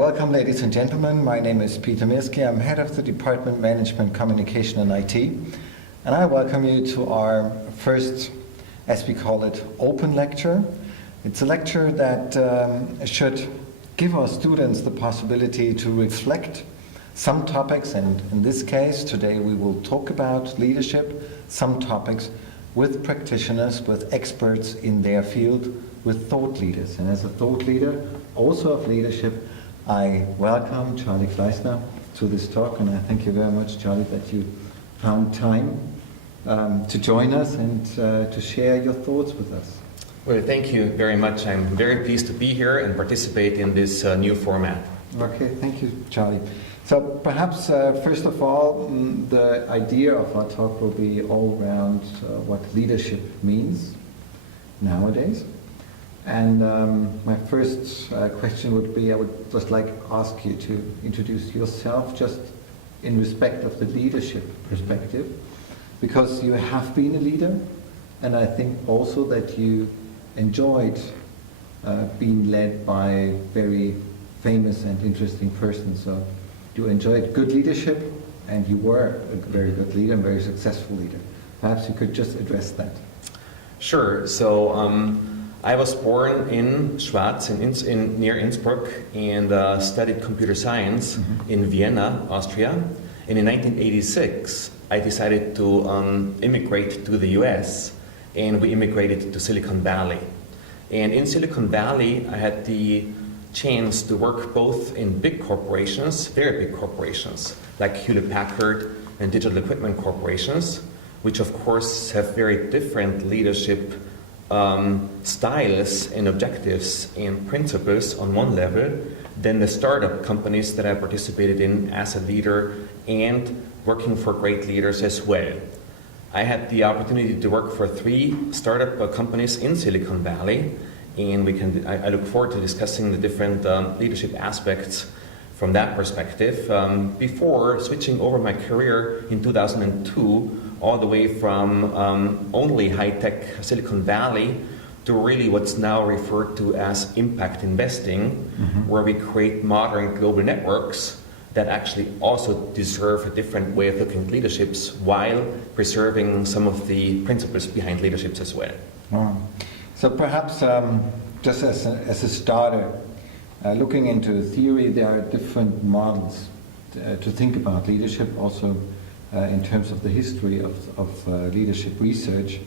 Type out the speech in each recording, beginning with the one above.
Welcome ladies and gentlemen. My name is Peter Mirski. I'm head of the Department Management, Communication and IT. And I welcome you to our first, as we call it, open lecture. It's a lecture that should give our students the possibility to reflect some topics, and in this case, today we will talk about leadership, some topics with practitioners, with experts in their field, with thought leaders. And as a thought leader, also of leadership, I welcome Charly Kleissner to this talk, and I thank you very much, Charly, that you found time to join us and to share your thoughts with us. Well, thank you very much. I'm very pleased to be here and participate in this new format. Okay, thank you, Charly. So perhaps, first of all, the idea of our talk will be all around what leadership means nowadays. And my first question would be, I would just like to ask you to introduce yourself just in respect of the leadership perspective, because you have been a leader, and I think also that you enjoyed being led by very famous and interesting persons. So you enjoyed good leadership, and you were a very good leader and very successful leader. Perhaps you could just address that. Sure. So I was born in Schwaz, near Innsbruck, and studied computer science in Vienna, Austria. And in 1986, I decided to immigrate to the US, and we immigrated to Silicon Valley. And in Silicon Valley, I had the chance to work both in big corporations, very big corporations, like Hewlett-Packard and Digital Equipment Corporations, which of course have very different leadership styles and objectives and principles on one level than the startup companies that I participated in as a leader and working for great leaders as well. I had the opportunity to work for 3 startup companies in Silicon Valley, and I look forward to discussing the different leadership aspects from that perspective before switching over my career in 2002 all the way from only high-tech Silicon Valley to really what's now referred to as impact investing, where we create modern global networks that actually also deserve a different way of looking at leaderships while preserving some of the principles behind leaderships as well. Wow. So perhaps just as a starter, looking into theory, there are different models to think about leadership, also in terms of the history of leadership research.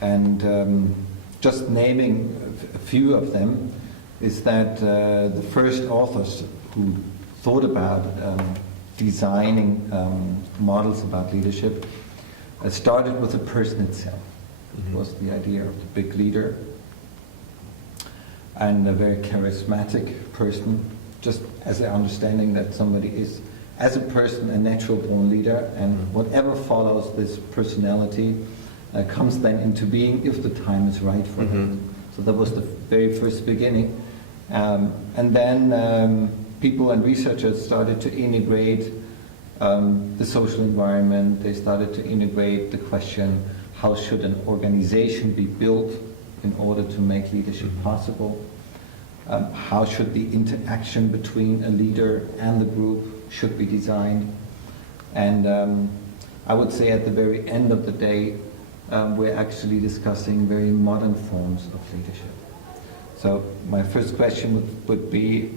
And just naming a few of them is that the first authors who thought about designing models about leadership started with the person itself. It was the idea of the big leader and a very charismatic person, just as an understanding that somebody is, as a person, a natural born leader, and whatever follows this personality comes then into being if the time is right for it. So that was the very first beginning. And then people and researchers started to integrate the social environment. They started to integrate the question, how should an organization be built in order to make leadership possible? How should the interaction between a leader and the group should be designed? And I would say at the very end of the day, we're actually discussing very modern forms of leadership. So my first question would be,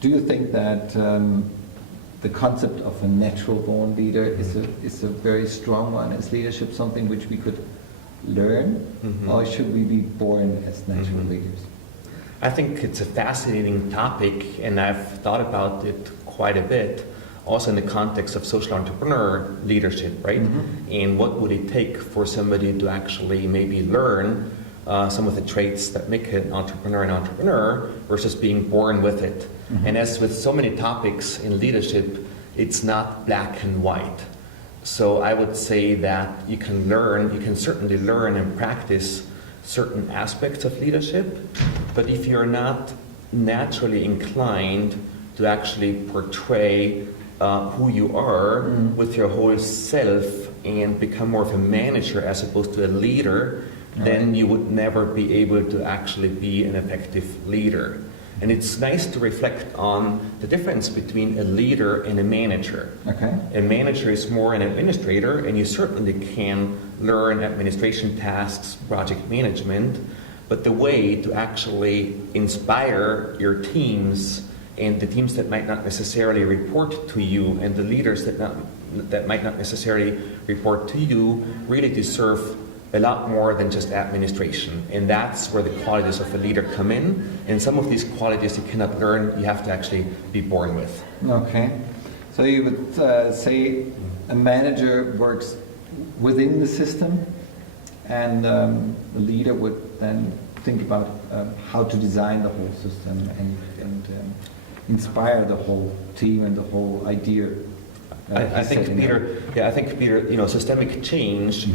do you think that the concept of a natural born leader is a very strong one? Is leadership something which we could learn, or should we be born as natural leaders? I think it's a fascinating topic, and I've thought about it quite a bit, also in the context of social entrepreneur leadership, right? And what would it take for somebody to actually maybe learn some of the traits that make an entrepreneur versus being born with it. And as with so many topics in leadership, it's not black and white. So I would say that you can certainly learn and practice certain aspects of leadership, but if you're not naturally inclined to actually portray who you are with your whole self and become more of a manager as opposed to a leader, then you would never be able to actually be an effective leader. And it's nice to reflect on the difference between a leader and a manager. Okay. A manager is more an administrator, and you certainly can learn administration tasks, project management, but the way to actually inspire your teams and the teams that might not necessarily report to you and the leaders that might not necessarily report to you really deserve a lot more than just administration. And that's where the qualities of a leader come in. And some of these qualities you cannot learn, you have to actually be born with. Okay. So you would say a manager works within the system, and the leader would then think about how to design the whole system and inspire the whole team and the whole idea. I think, Peter, systemic change,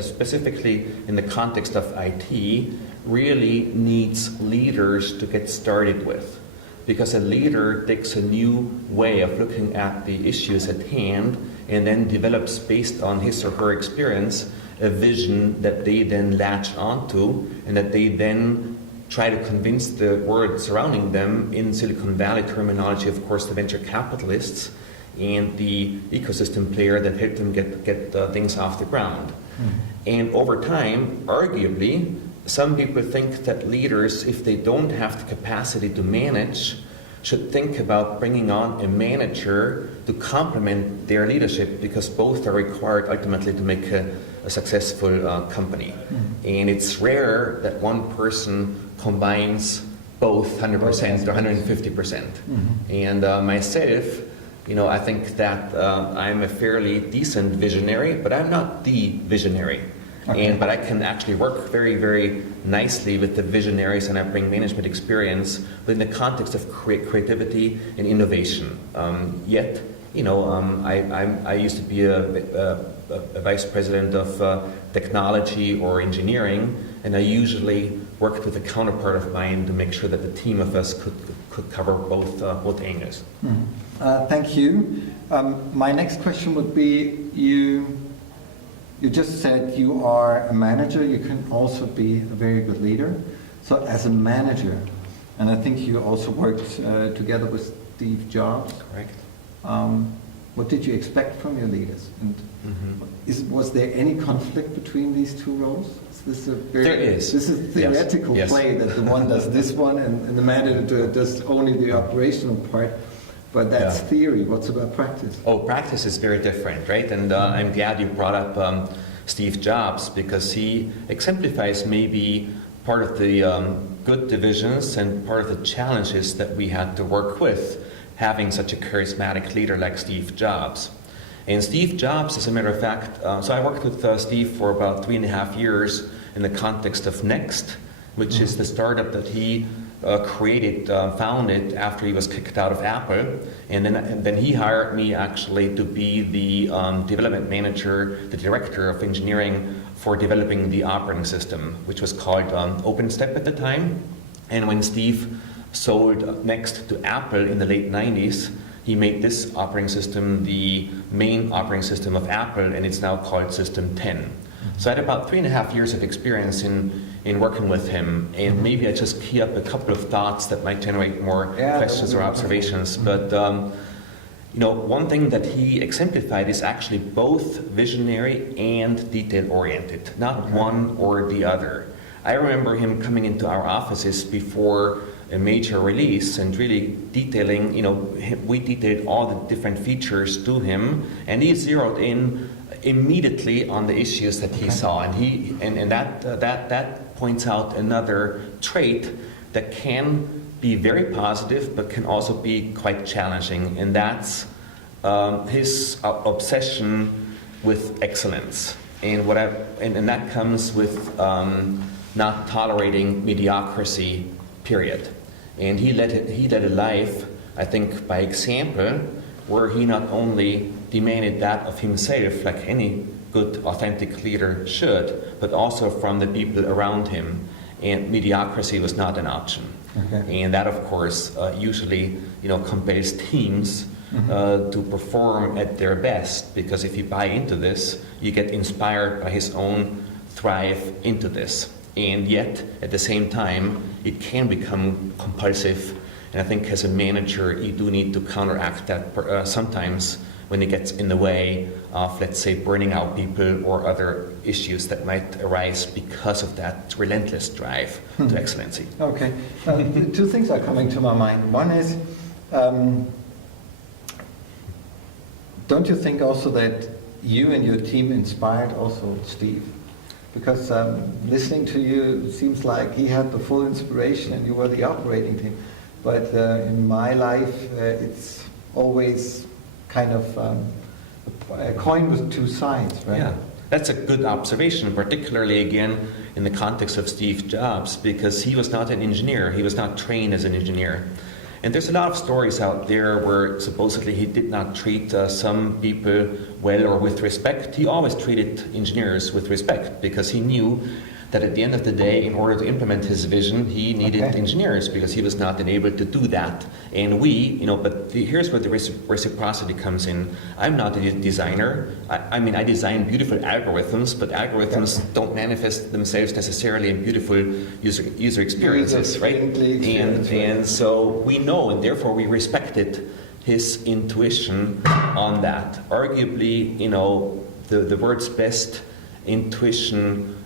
specifically in the context of IT, really needs leaders to get started with. Because a leader takes a new way of looking at the issues at hand and then develops, based on his or her experience, a vision that they then latch onto and that they then try to convince the world surrounding them, in Silicon Valley terminology, of course, the venture capitalists and the ecosystem player that helped them get things off the ground. And over time, arguably, some people think that leaders, if they don't have the capacity to manage, should think about bringing on a manager to complement their leadership, because both are required ultimately to make a successful company. And it's rare that one person combines both 100% or 150%. And myself, I think that I'm a fairly decent visionary, but I'm not the visionary. Okay. But I can actually work very, very nicely with the visionaries, and I bring management experience, but in the context of creativity and innovation. Yet, I used to be a vice president of technology or engineering, and I usually worked with a counterpart of mine to make sure that the team of us could cover both angles. Thank you. My next question would be, you just said you are a manager, you can also be a very good leader. So as a manager, and I think you also worked together with Steve Jobs. Correct. What did you expect from your leaders? And was there any conflict between these two roles? There is. This is a theoretical play that the one does this one and the manager does only the operational part. But that's theory. What's about practice? Oh, practice is very different, right? And I'm glad you brought up Steve Jobs, because he exemplifies maybe part of the good divisions and part of the challenges that we had to work with, having such a charismatic leader like Steve Jobs. And Steve Jobs, as a matter of fact, so I worked with Steve for about 3.5 years in the context of Next, which is the startup that he founded after he was kicked out of Apple, and then he hired me actually to be the development manager, the director of engineering for developing the operating system, which was called OpenStep at the time. And when Steve sold Next to Apple in the late 90s, he made this operating system the main operating system of Apple, and it's now called System 10. So I had about 3.5 years of experience in working with him, and maybe I just key up a couple of thoughts that might generate more questions or observations. But one thing that he exemplified is actually both visionary and detail-oriented, not one or the other. I remember him coming into our offices before a major release and really detailing, we detailed all the different features to him, and he zeroed in immediately on the issues that he saw, and that points out another trait that can be very positive but can also be quite challenging, and that's his obsession with excellence, and that comes with not tolerating mediocrity, period. And he led a life, I think, by example, where he not only demanded that of himself, like any good, authentic leader should, but also from the people around him. And mediocrity was not an option. Okay. And that, of course, usually, compels teams to perform at their best, because if you buy into this, you get inspired by his own thrive into this. And yet, at the same time, it can become compulsive. And I think as a manager, you do need to counteract that sometimes when it gets in the way of, let's say, burning out people or other issues that might arise because of that relentless drive to excellency. Okay. Two things are coming to my mind. One is, don't you think also that you and your team inspired also Steve? Because listening to you, it seems like he had the full inspiration and you were the operating team. But in my life, it's always kind of a coin with two sides, right? Yeah, that's a good observation, particularly again in the context of Steve Jobs, because he was not an engineer. He was not trained as an engineer. And there's a lot of stories out there where supposedly he did not treat some people well or with respect. He always treated engineers with respect because he knew that at the end of the day, in order to implement his vision, he needed engineers because he was not enabled to do that. And we, here's where the reciprocity comes in. I'm not a designer. I design beautiful algorithms, but algorithms don't manifest themselves necessarily in beautiful user experiences, right? And so we know, and therefore we respected his intuition on that. Arguably, the world's best intuition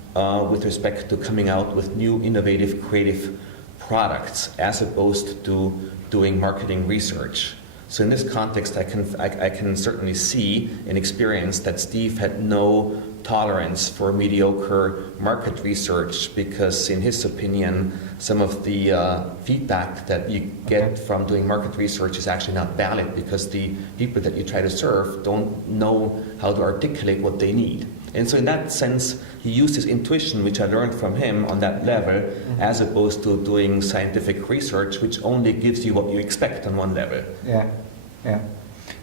with respect to coming out with new, innovative, creative products, as opposed to doing marketing research. So in this context, I can certainly see and experience that Steve had no tolerance for mediocre market research, because in his opinion, some of the feedback that you get from doing market research is actually not valid, because the people that you try to serve don't know how to articulate what they need. And so in that sense, he used his intuition, which I learned from him on that level, as opposed to doing scientific research, which only gives you what you expect on one level. Yeah.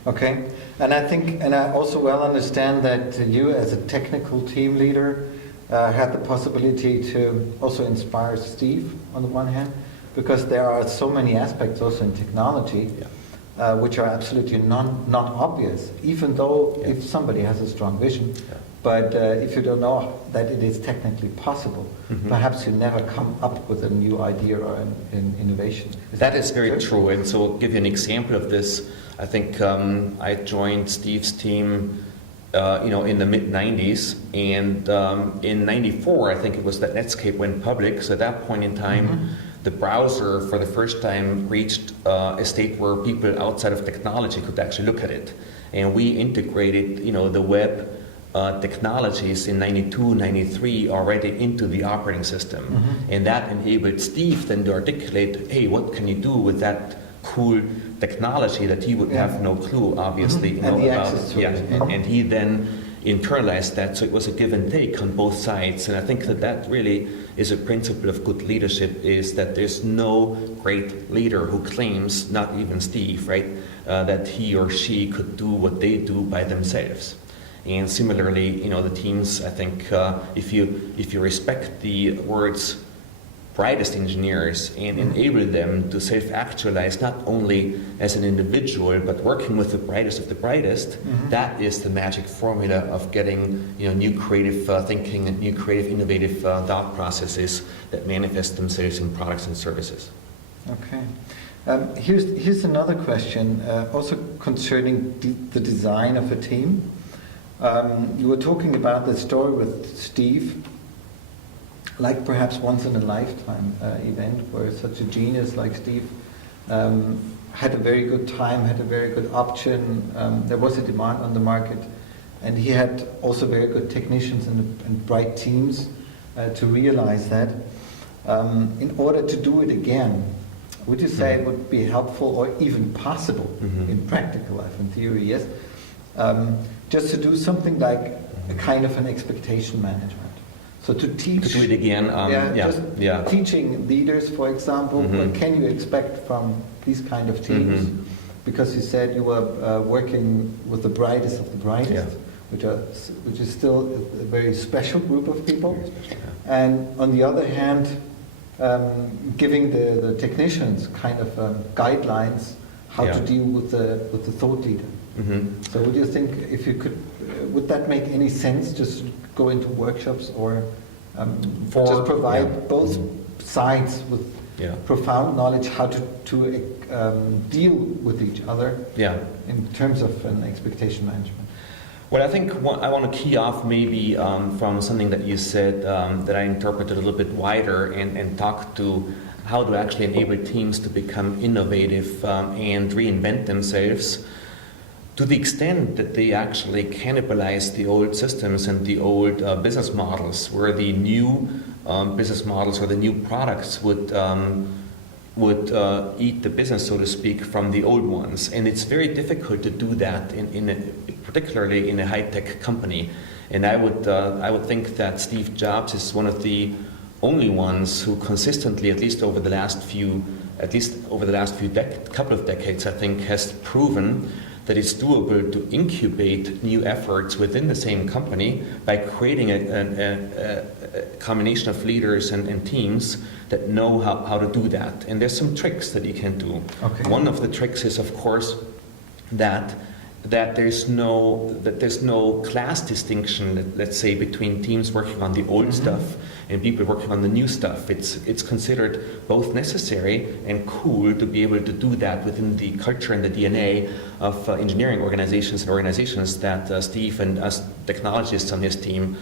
Okay. And I also well understand that you as a technical team leader had the possibility to also inspire Steve on the one hand, because there are so many aspects also in technology which are absolutely not obvious, even though if somebody has a strong vision. But if you don't know that it is technically possible, perhaps you never come up with a new idea or an innovation. That is very true. And so I'll give you an example of this. I think I joined Steve's team in the mid-90s. And in 94, I think it was that Netscape went public. So at that point in time, the browser for the first time reached a state where people outside of technology could actually look at it. And we integrated, the web technologies in 92, 93 already into the operating system. And that enabled Steve then to articulate, hey, what can you do with that cool technology that he would have no clue, obviously, and about. And he then internalized that, so it was a give and take on both sides. And I think that really is a principle of good leadership, is that there's no great leader who claims, not even Steve, right, that he or she could do what they do by themselves. And similarly, the teams, I think, if you respect the words brightest engineers and enable them to self-actualize not only as an individual but working with the brightest of the brightest, that is the magic formula of getting new creative thinking and new creative innovative thought processes that manifest themselves in products and services. Okay. Here's another question, also concerning the design of a team. You were talking about the story with Steve, like perhaps once in a lifetime event where such a genius like Steve had a very good time, had a very good option. There was a demand on the market, and he had also very good technicians and bright teams to realize that. In order to do it again, would you say it would be helpful or even possible in practical life, in theory, yes, just to do something like a kind of an expectation management? So to teach... To do it again, teaching leaders, for example, what can you expect from these kind of teams? Because you said you were working with the brightest of the brightest, which is still a very special group of people. And on the other hand, giving the technicians kind of guidelines how to deal with the thought leader. So would you think, if you could, would that make any sense, just go into workshops or just provide both sides with profound knowledge how to deal with each other in terms of an expectation management. Well, I think I want to key off maybe from something that you said that I interpreted a little bit wider and talk to how to actually enable teams to become innovative and reinvent themselves to the extent that they actually cannibalize the old systems and the old business models, where the new business models or the new products would eat the business, so to speak, from the old ones. And it's very difficult to do that particularly in a high-tech company. And I would think that Steve Jobs is one of the only ones who consistently, at least over the last couple of decades, I think, has proven that it's doable to incubate new efforts within the same company by creating a combination of leaders and teams that know how to do that. And there's some tricks that you can do. Okay. One of the tricks is, of course, that there's no class distinction, let's say, between teams working on the old stuff and people working on the new stuff. It's considered both necessary and cool to be able to do that within the culture and the DNA of engineering organizations that Steve and us technologists on his team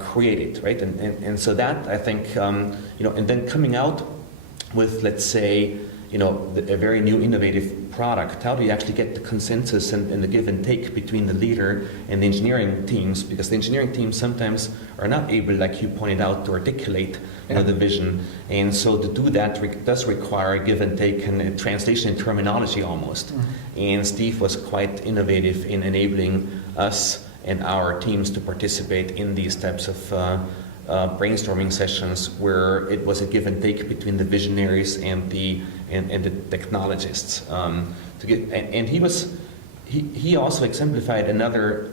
created, right? And so that, I think, and then coming out with, let's say, a very new innovative product. How do you actually get the consensus and the give and take between the leader and the engineering teams? Because the engineering teams sometimes are not able, like you pointed out, to articulate the vision. And so to do that does require a give and take and a translation in terminology almost. And Steve was quite innovative in enabling us and our teams to participate in these types of brainstorming sessions where it was a give and take between the visionaries and the technologists. He also exemplified another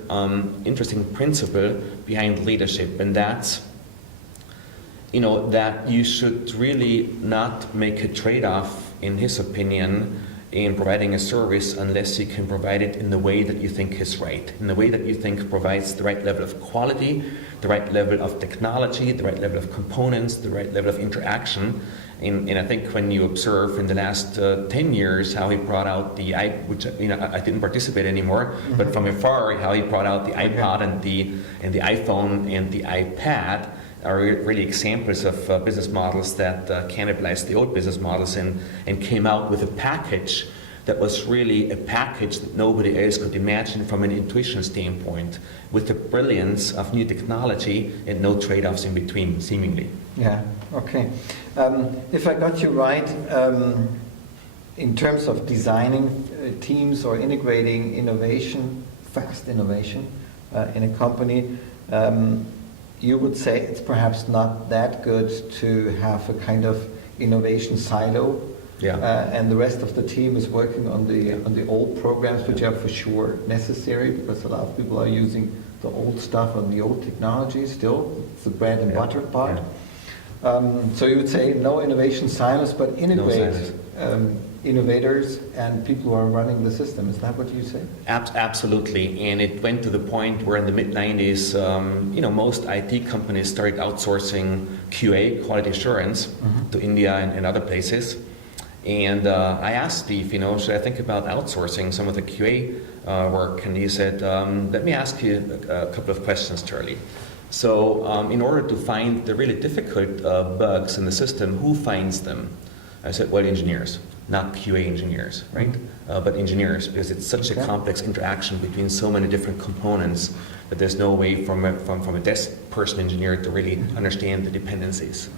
interesting principle behind leadership, and that's that you should really not make a trade-off, in his opinion, in providing a service unless you can provide it in the way that you think is right, in the way that you think provides the right level of quality, the right level of technology, the right level of components, the right level of interaction. And I think when you observe in the last 10 years how he brought out the which I didn't participate anymore, but from afar how he brought out the iPod and the iPhone and the iPad are really examples of business models that cannibalized the old business models and came out with a package that was really a package that nobody else could imagine from an intuition standpoint, with the brilliance of new technology and no trade-offs in between, seemingly. Yeah, okay. If I got you right, in terms of designing teams or integrating innovation, fast innovation, in a company, you would say it's perhaps not that good to have a kind of innovation silo, and the rest of the team is working on the old programs, which are for sure necessary because a lot of people are using the old stuff and the old technology still. It's the bread and butter part. So you would say no innovation silos, but integrate innovators and people who are running the system. Is that what you say? Absolutely. And it went to the point where in the mid-90s, most IT companies started outsourcing QA, quality assurance, to India and other places. And I asked Steve, should I think about outsourcing some of the QA work? And he said, let me ask you a couple of questions, Charlie. So in order to find the really difficult bugs in the system, who finds them? I said, well, engineers, not QA engineers, right? But engineers, because it's such a complex interaction between so many different components that there's no way from a desk person engineer to really understand the dependencies.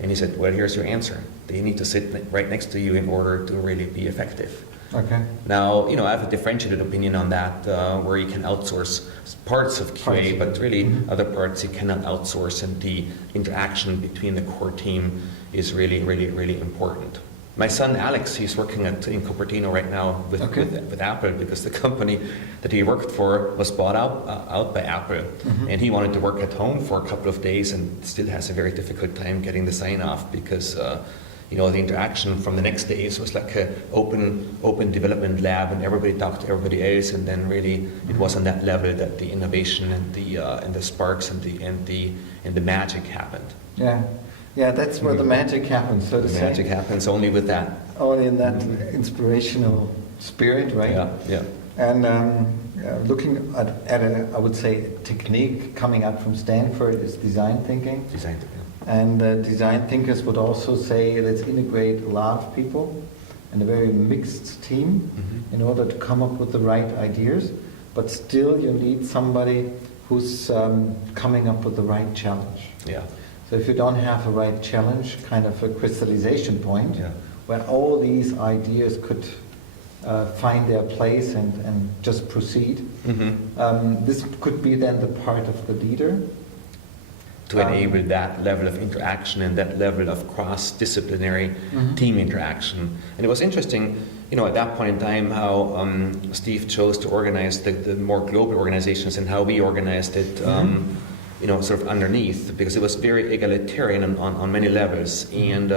And he said, well, here's your answer. They need to sit right next to you in order to really be effective. Okay. Now, I have a differentiated opinion on that, where you can outsource parts of QA, but really other parts you cannot outsource, and the interaction between the core team is really, really, really important. My son Alex, he's working in Cupertino right now with Apple, because the company that he worked for was bought out by Apple, and he wanted to work at home for a couple of days and still has a very difficult time getting the sign off because the interaction from the next days was like an open development lab, and everybody talked to everybody else, and then really it was on that level that the innovation and the sparks and the magic happened. Yeah, that's where the magic happens, so to say. The magic happens only with that. Only in that inspirational spirit, right? Yeah. And looking at I would say, technique coming out from Stanford is design thinking. Design thinking. And design thinkers would also say, let's integrate a lot of people in a very mixed team in order to come up with the right ideas. But still, you need somebody who's coming up with the right challenge. Yeah. So if you don't have a right challenge, kind of a crystallization point, Yeah. where all these ideas could find their place and just proceed, this could be then the part of the leader. To enable that level of interaction and that level of cross-disciplinary team interaction. And it was interesting, at that point in time, how Steve chose to organize the more global organizations and how we organized it, sort of underneath, because it was very egalitarian on many levels. And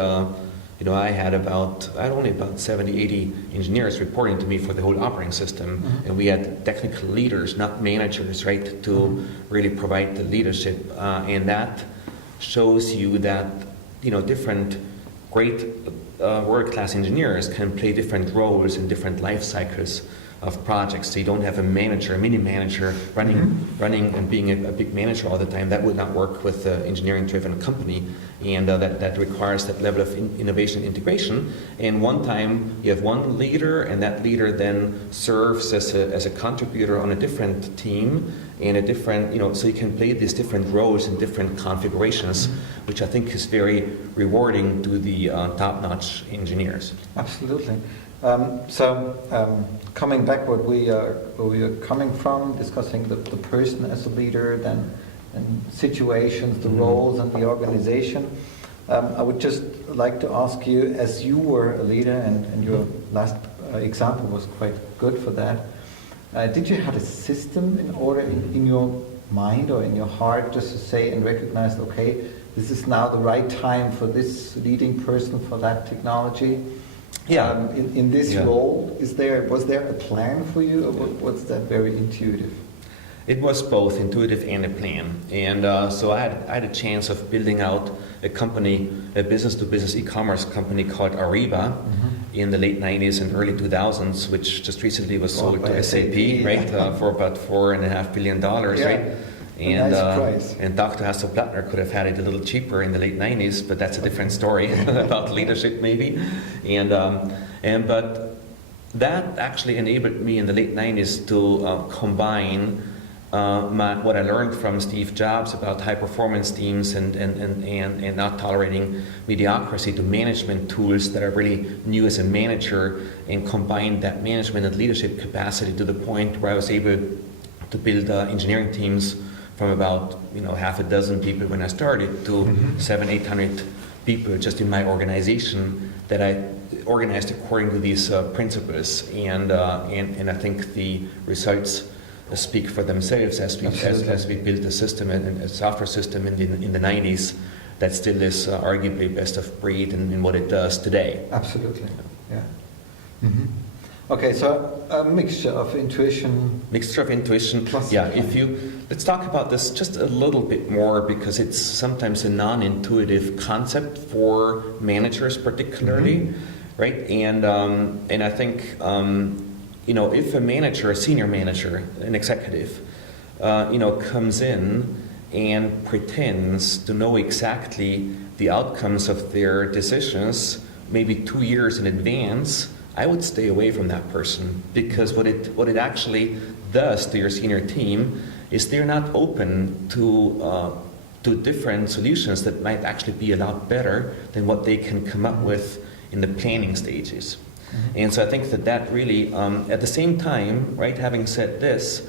I had only about 70, 80 engineers reporting to me for the whole operating system, and we had technical leaders, not managers, right, to really provide the leadership, and that shows you that different great world-class engineers can play different roles in different life cycles of projects. So you don't have a mini manager running and being a big manager all the time. That would not work with an engineering-driven company, and that requires that level of innovation integration. And one time you have one leader, and that leader then serves as a contributor on a different team, and a different, so you can play these different roles in different configurations, which I think is very rewarding to the top-notch engineers. Absolutely. Coming back where we are coming from, discussing the person as a leader, then and situations, the roles and the organization, I would just like to ask you, as you were a leader, and your last example was quite good for that, did you have a system in order in your mind or in your heart just to say and recognize, okay, this is now the right time for this leading person for that technology? Yeah. In this role, was there a plan for you, or was that very intuitive? It was both intuitive and a plan. And so I had a chance of building out a company, a business-to-business e-commerce company called Ariba in the late 90s and early 2000s, which just recently was sold to SAP, right, for about $4.5 billion, right? And, nice price. And Dr. Hasso-Plattner could have had it a little cheaper in the late 90s, but that's a different story about leadership maybe. But that actually enabled me in the late 90s to combine what I learned from Steve Jobs about high performance teams and not tolerating mediocrity to management tools that are really new as a manager, and combine that management and leadership capacity to the point where I was able to build engineering teams from about half a dozen people when I started to 700-800 people just in my organization that I organized according to these principles, and I think the results speak for themselves as we built a system and a software system in the 90s that still is arguably best of breed in what it does today. Absolutely, yeah. Okay, so a mixture of intuition. Yeah. Let's talk about this just a little bit more, because it's sometimes a non-intuitive concept for managers, particularly, right? And I think if a manager, a senior manager, an executive, comes in and pretends to know exactly the outcomes of their decisions, maybe 2 years in advance, I would stay away from that person, because what it actually does to your senior team is they're not open to different solutions that might actually be a lot better than what they can come up with in the planning stages. And so I think that really, at the same time, right, having said this,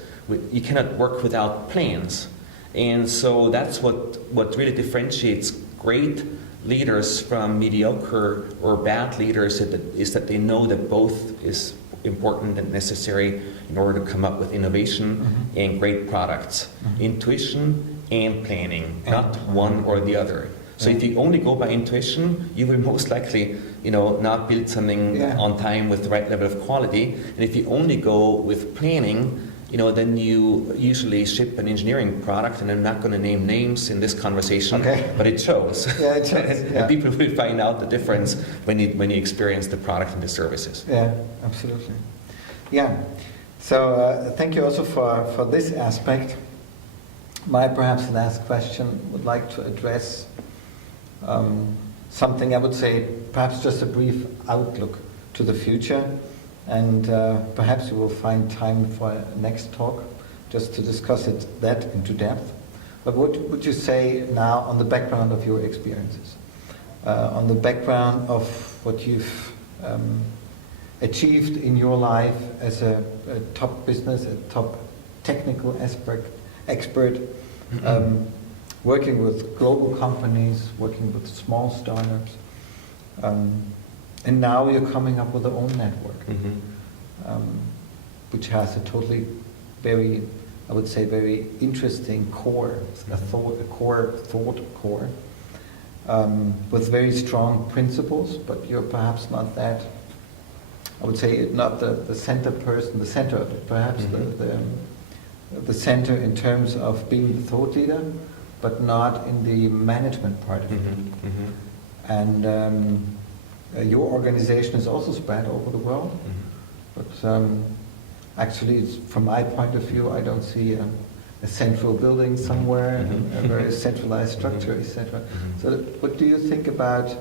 you cannot work without plans. And so that's what really differentiates great leaders from mediocre or bad leaders, is that they know that both is important and necessary in order to come up with innovation and great products. Intuition and planning, not one or the other. So if you only go by intuition, you will most likely, not build something on time with the right level of quality. And if you only go with planning, then you usually ship an engineering product, and I'm not going to name names in this conversation, but it shows. Yeah, it shows. And people will find out the difference when you experience the product and the services. Yeah, absolutely. Yeah. So thank you also for this aspect. My perhaps last question would like to address something I would say, perhaps just a brief outlook to the future. And perhaps we will find time for a next talk just to discuss that into depth. But what would you say now on the background of your experiences? On the background of what you've achieved in your life as a top business, a top technical expert, working with global companies, working with small startups. And now you're coming up with your own network, which has a totally very interesting core, thought core, with very strong principles, but you're perhaps not that, I would say, not the center person, the center of it, perhaps the center in terms of being the thought leader, but not in the management part of it. And your organization is also spread over the world, but actually, from my point of view, I don't see a central building somewhere, a very centralized structure, etc. So, what do you think about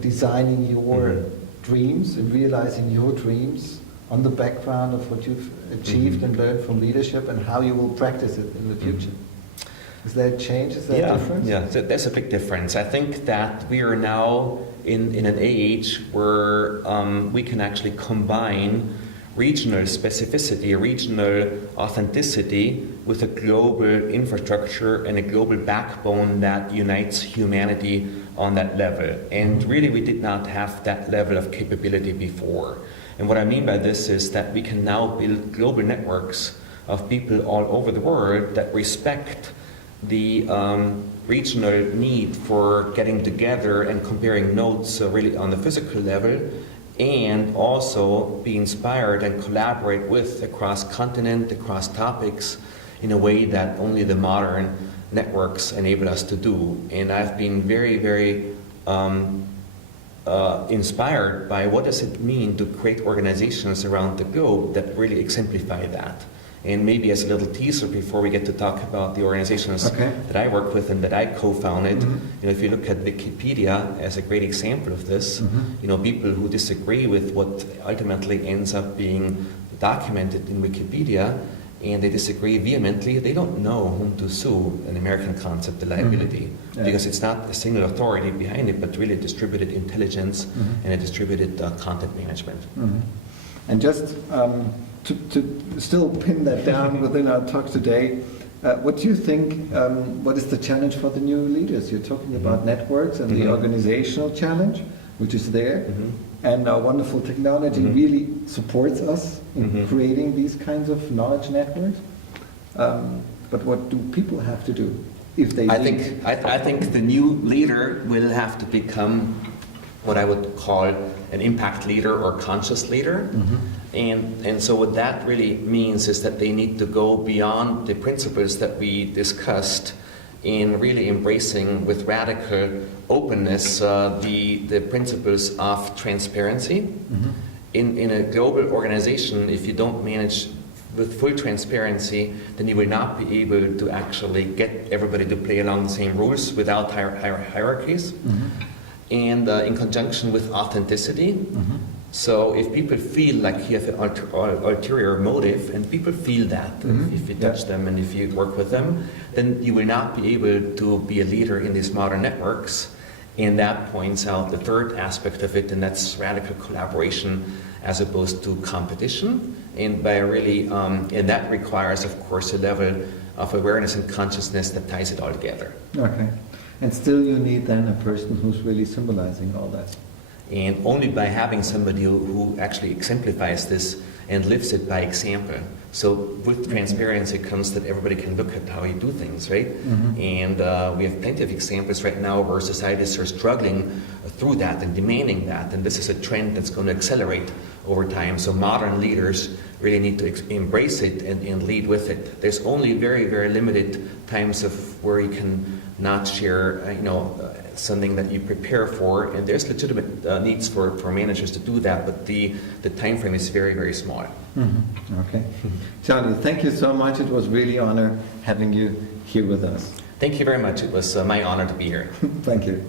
designing your dreams and realizing your dreams on the background of what you've achieved and learned from leadership, and how you will practice it in the future? Is there a change? Is there a difference? Yeah, so there's a big difference. I think that we are now in an age where we can actually combine regional specificity, regional authenticity with a global infrastructure and a global backbone that unites humanity on that level. And really, we did not have that level of capability before. And what I mean by this is that we can now build global networks of people all over the world that respect the regional need for getting together and comparing notes really on the physical level, and also be inspired and collaborate with across continent, across topics, in a way that only the modern networks enable us to do. And I've been very, very inspired by what does it mean to create organizations around the globe that really exemplify that. And maybe as a little teaser before we get to talk about the organizations that I work with and that I co-founded, if you look at Wikipedia as a great example of this, people who disagree with what ultimately ends up being documented in Wikipedia, and they disagree vehemently, they don't know whom to sue, an American concept, the liability, because it's not a single authority behind it, but really distributed intelligence and a distributed content management. And just to still pin that down within our talk today, what do you think, what is the challenge for the new leaders? You're talking about networks and the organizational challenge, which is there, and our wonderful technology really supports us in creating these kinds of knowledge networks. But what do people have to do if they I think the new leader will have to become what I would call an impact leader or conscious leader. And so what that really means is that they need to go beyond the principles that we discussed in really embracing with radical openness the principles of transparency. In a global organization, if you don't manage with full transparency, then you will not be able to actually get everybody to play along the same rules without hierarchies. And in conjunction with authenticity. So if people feel like you have an ulterior motive, and people feel that if you touch them and if you work with them, then you will not be able to be a leader in these modern networks. And that points out the third aspect of it, and that's radical collaboration as opposed to competition. And by really, and that requires, of course, a level of awareness and consciousness that ties it all together. Okay. And still you need then a person who's really symbolizing all that. And only by having somebody who actually exemplifies this and lives it by example. So with transparency comes that everybody can look at how you do things, right? And we have plenty of examples right now where societies are struggling through that and demanding that. And this is a trend that's going to accelerate over time. So modern leaders really need to embrace it and lead with it. There's only very, very limited times of where you can not share, something that you prepare for, and there's legitimate needs for managers to do that, but the time frame is very, very small. Okay. Charly, thank you so much. It was really an honor having you here with us. Thank you very much. It was my honor to be here. Thank you.